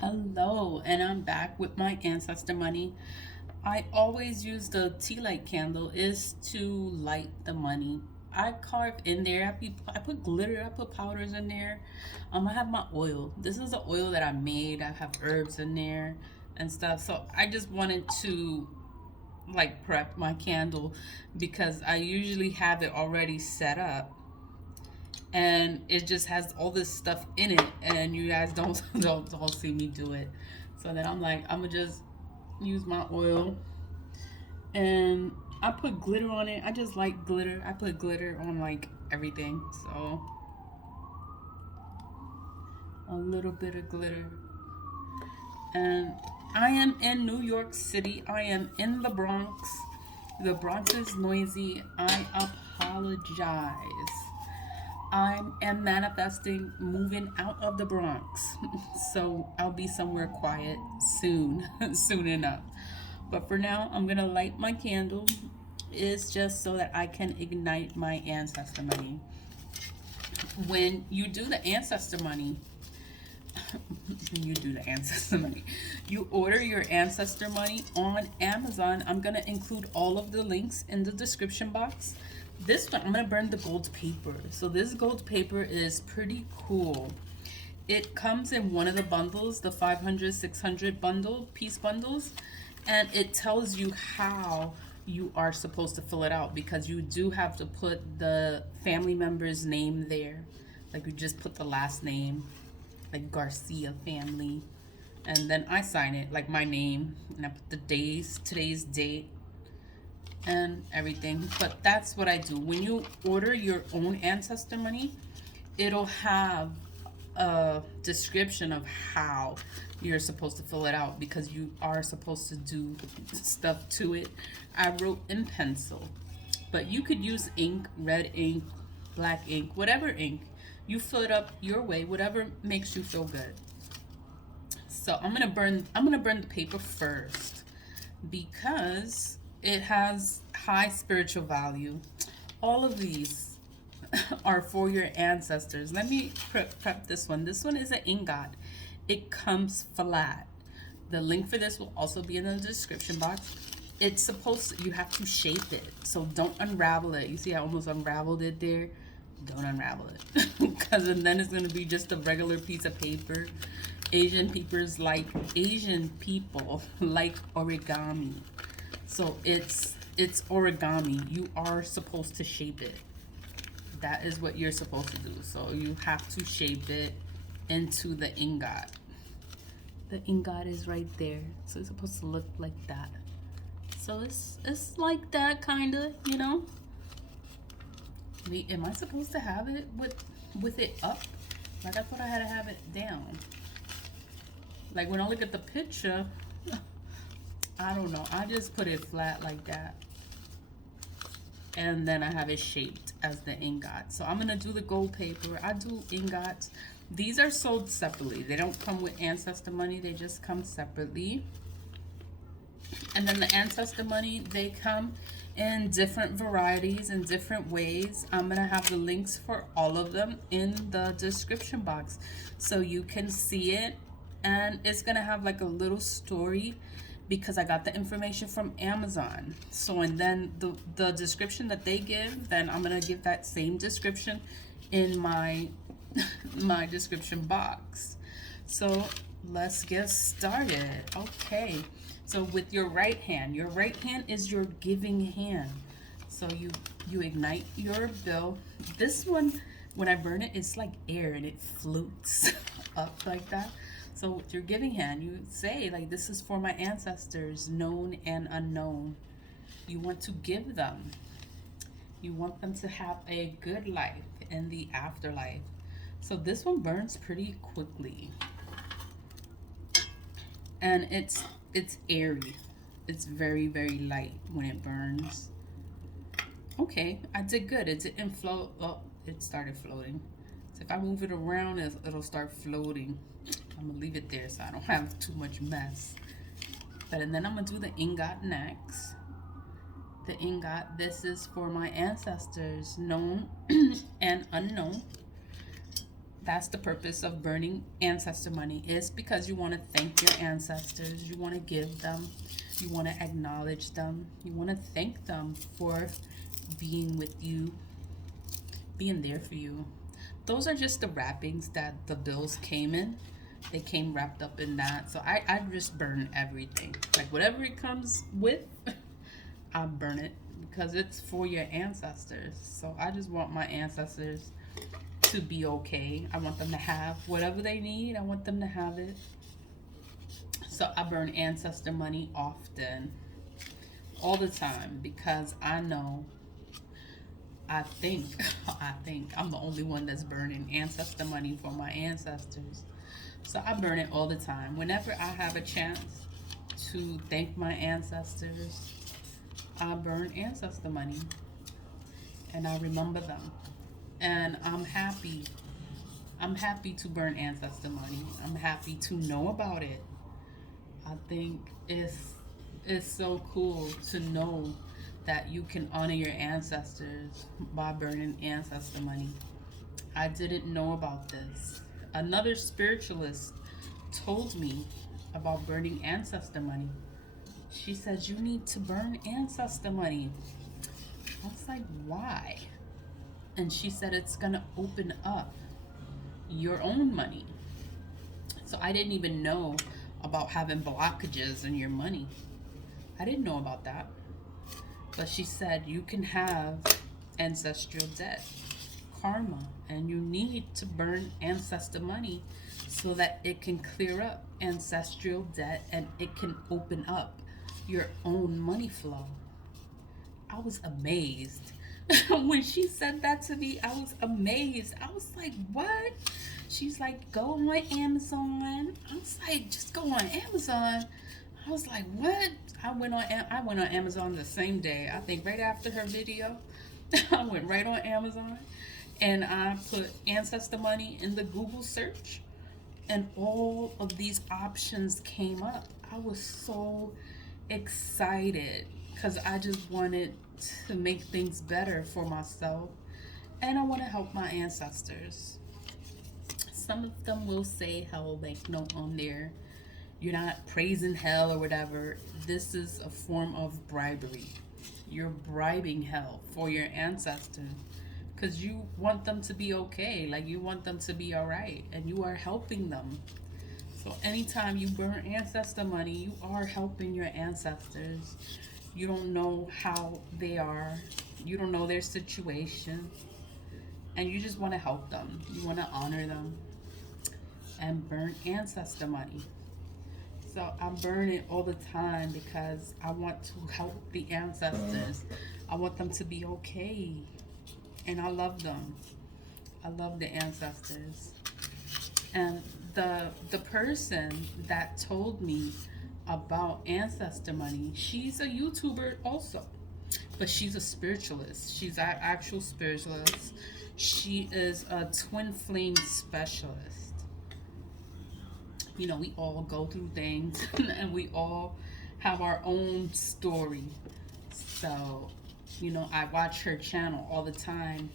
Hello, and I'm back with my ancestor money. I always use the tea light candle is to light the money. I carve in there. I put glitter. I put powders in there. I have my oil. This is the oil that I made. I have herbs in there and stuff. So I just wanted to like prep my candle because I usually have it already set up and it just has all this stuff in it, and you guys don't don't see me do it. So then I'm like, I'm gonna just use my oil, and I put glitter on it. I just like glitter. I put glitter on like everything. So a little bit of glitter. And I am in New York City. I am in the Bronx. The Bronx is noisy. I apologize. I am manifesting moving out of the Bronx. So I'll be somewhere quiet soon, soon enough. But for now, I'm going to light my candle. It's just so that I can ignite my ancestor money. When you do the ancestor money, you do the ancestor money. You order your ancestor money on Amazon. I'm gonna include all of the links in the description box. This one, I'm gonna burn the gold paper. So this gold paper is pretty cool. It comes in one of the bundles, the 500, 600 bundle, piece bundles, and it tells you how you are supposed to fill it out because you do have to put the family member's name there. Like you just put the last name, like Garcia family, and then I sign it like my name, and I put the days, today's date, and everything. But that's what I do. When you order your own ancestor money, it'll have a description of how you're supposed to fill it out because you are supposed to do stuff to it. I wrote in pencil, but you could use ink, red ink, black ink, whatever ink. You fill it up your way, whatever makes you feel good. So I'm gonna burn the paper first because it has high spiritual value. All of these are for your ancestors. Let me prep this one. This one is an ingot. It comes flat. The link for this will also be in the description box. It's supposed to, you have to shape it. So don't unravel it. You see I almost unraveled it there? Don't unravel it. Because then it's going to be just a regular piece of paper. Asian people like origami. So it's origami. You are supposed to shape it. That is what you're supposed to do. So you have to shape it into the ingot. The ingot is right there. So it's supposed to look like that. So it's like that kinda, you know? Wait, am I supposed to have it with it up? Like I thought I had to have it down. Like when I look at the picture, I don't know. I just put it flat like that. And then I have it shaped as the ingot. So I'm gonna do the gold paper. I do ingots. These are sold separately. They don't come with ancestor money. They just come separately. And then the ancestor money, they come in different varieties and different ways. I'm gonna have the links for all of them in the description box so you can see it. And it's gonna have like a little story because I got the information from Amazon. So and then the description that they give, then I'm gonna give that same description in my my description box. So let's get started. Okay. So with your right hand is your giving hand. So you ignite your bill. This one, when I burn it, it's like air and it floats up like that. So with your giving hand, you say like, this is for my ancestors, known and unknown. You want to give them. You want them to have a good life in the afterlife. So this one burns pretty quickly. And it's airy. It's very, very light when it burns. Okay, I did good. It didn't float. Oh, it started floating. So if I move it around, it'll start floating. I'm gonna leave it there so I don't have too much mess. But and then I'm gonna do the ingot next. The ingot, this is for my ancestors, known and unknown. That's the purpose of burning ancestor money, is because you want to thank your ancestors, you want to give them, you want to acknowledge them, you want to thank them for being with you, being there for you. Those are just the wrappings that the bills came in. They came wrapped up in that. So I just burn everything. Like whatever it comes with, I burn it because it's for your ancestors. So I just want my ancestors to be okay. I want them to have whatever they need. I want them to have it. So I burn ancestor money often, all the time, because I know, I think, I think I'm the only one that's burning ancestor money for my ancestors. So I burn it all the time. Whenever I have a chance to thank my ancestors, I burn ancestor money and I remember them. And I'm happy. I'm happy to burn ancestor money. I'm happy to know about it. I think it's so cool to know that you can honor your ancestors by burning ancestor money. I didn't know about this. Another spiritualist told me about burning ancestor money. She says you need to burn ancestor money. I was like, why? And she said it's gonna open up your own money. So I didn't even know about having blockages in your money. I didn't know about that. But she said you can have ancestral debt, karma, and you need to burn ancestor money so that it can clear up ancestral debt and it can open up your own money flow. I was amazed. When she said that to me, I was amazed. I was like, what? She's like, go on Amazon. I was like, just go on Amazon. I was like, what? I went on Amazon the same day. I think right after her video, I went right on Amazon and I put ancestor money in the Google search, and all of these options came up. I was so excited because I just wanted to make things better for myself and I want to help my ancestors. Some of them will say hell, like, no, on there, you're not praising hell or whatever. This is a form of bribery. You're bribing hell for your ancestors because you want them to be okay, like you want them to be all right, and you are helping them. So anytime you burn ancestor money, you are helping your ancestors. You don't know how they are, you don't know their situation, and you just want to help them. You want to honor them and burn ancestor money. So I burn it all the time because I want to help the ancestors. I want them to be okay. And I love them. I love the ancestors. And the person that told me about ancestor money, she's a YouTuber also. But she's a spiritualist. She's an actual spiritualist. She is a twin flame specialist. You know, we all go through things and we all have our own story. So, you know, I watch her channel all the time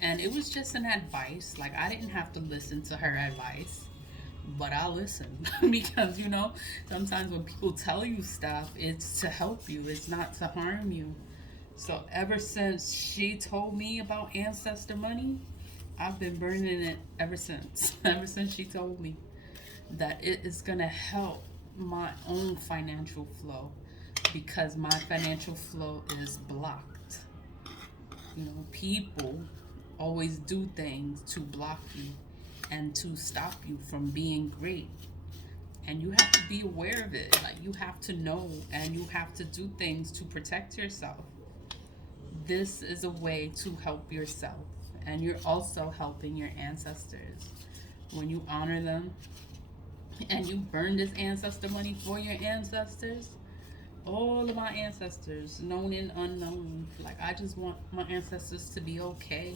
and it was just an advice. Like, I didn't have to listen to her advice, but I listened because, you know, sometimes when people tell you stuff, it's to help you, it's not to harm you. So ever since she told me about ancestor money, I've been burning it ever since. Ever since she told me that it is going to help my own financial flow because my financial flow is blocked. You know, people always do things to block you and to stop you from being great. And you have to be aware of it. Like, you have to know and you have to do things to protect yourself. This is a way to help yourself. And you're also helping your ancestors. When you honor them, and you burn this ancestor money for your ancestors, all of my ancestors, known and unknown, like, I just want my ancestors to be okay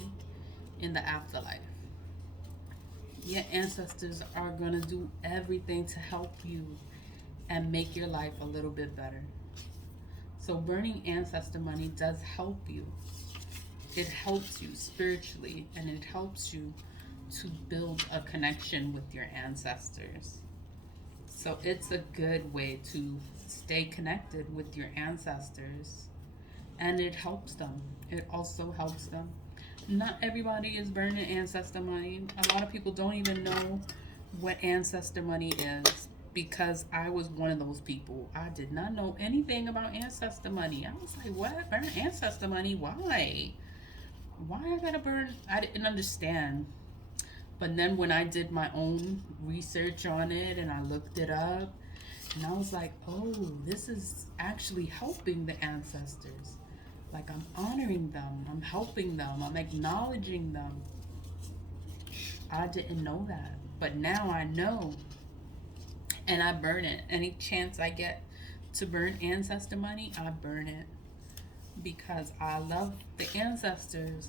in the afterlife. Your ancestors are going to do everything to help you and make your life a little bit better. So burning ancestor money does help you. It helps you spiritually and it helps you to build a connection with your ancestors. So it's a good way to stay connected with your ancestors, and it helps them. It also helps them. Not everybody is burning ancestor money. A lot of people don't even know what ancestor money is, because I was one of those people. I did not know anything about ancestor money. I was like, what? Burn ancestor money? Why? Why I gotta burn? I didn't understand. But then when I did my own research on it and I looked it up, and I was like, oh, this is actually helping the ancestors. Like, I'm honoring them, I'm helping them, I'm acknowledging them. I didn't know that. But now I know. And I burn it. Any chance I get to burn ancestor money, I burn it. Because I love the ancestors.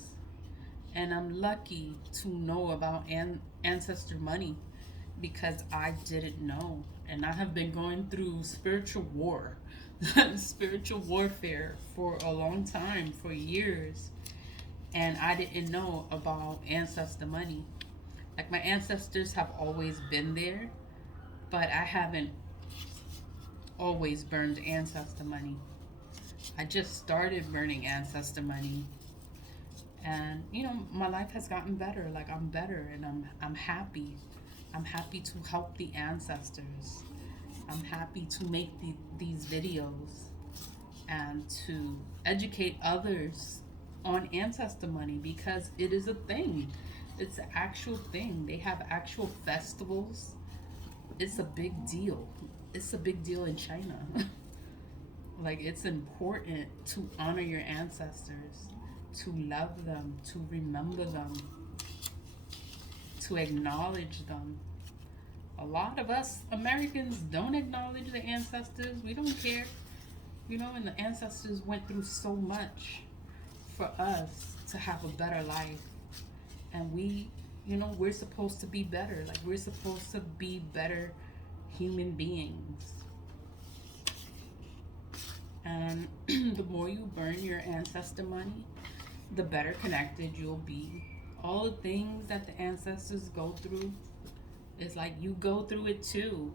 And I'm lucky to know about ancestor money, because I didn't know. And I have been going through spiritual war, spiritual warfare for a long time, for years. And I didn't know about ancestor money. Like, my ancestors have always been there, but I haven't always burned ancestor money. I just started burning ancestor money, and my life has gotten better. Like, I'm better, and I'm happy. I'm happy to help the ancestors. I'm happy to make these videos and to educate others on ancestor money, because it is a thing. It's an actual thing. They have actual festivals. It's a big deal. It's a big deal in China. Like, it's important to honor your ancestors, to love them, to remember them, to acknowledge them. A lot of us Americans don't acknowledge the ancestors. We don't care. And the ancestors went through so much for us to have a better life. And we're supposed to be better. Like, we're supposed to be better human beings. And the more you burn your ancestor money, the better connected you'll be. All the things that the ancestors go through, it's like you go through it too.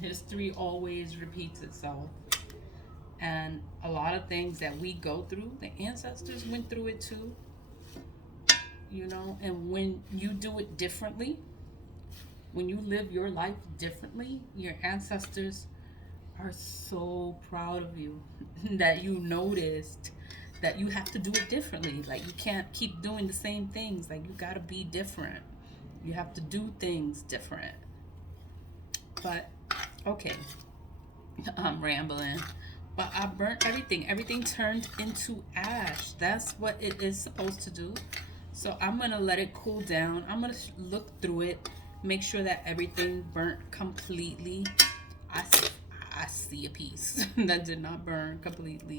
History always repeats itself. And a lot of things that we go through, the ancestors went through it too. And when you do it differently, when you live your life differently, your ancestors are so proud of you that you noticed that you have to do it differently. Like, you can't keep doing the same things. Like, you gotta be different. You have to do things different. But okay, I'm rambling. But I burnt everything. Everything turned into ash. That's what it is supposed to do. So I'm gonna let it cool down. I'm gonna look through it, make sure that everything burnt completely. I see a piece that did not burn completely.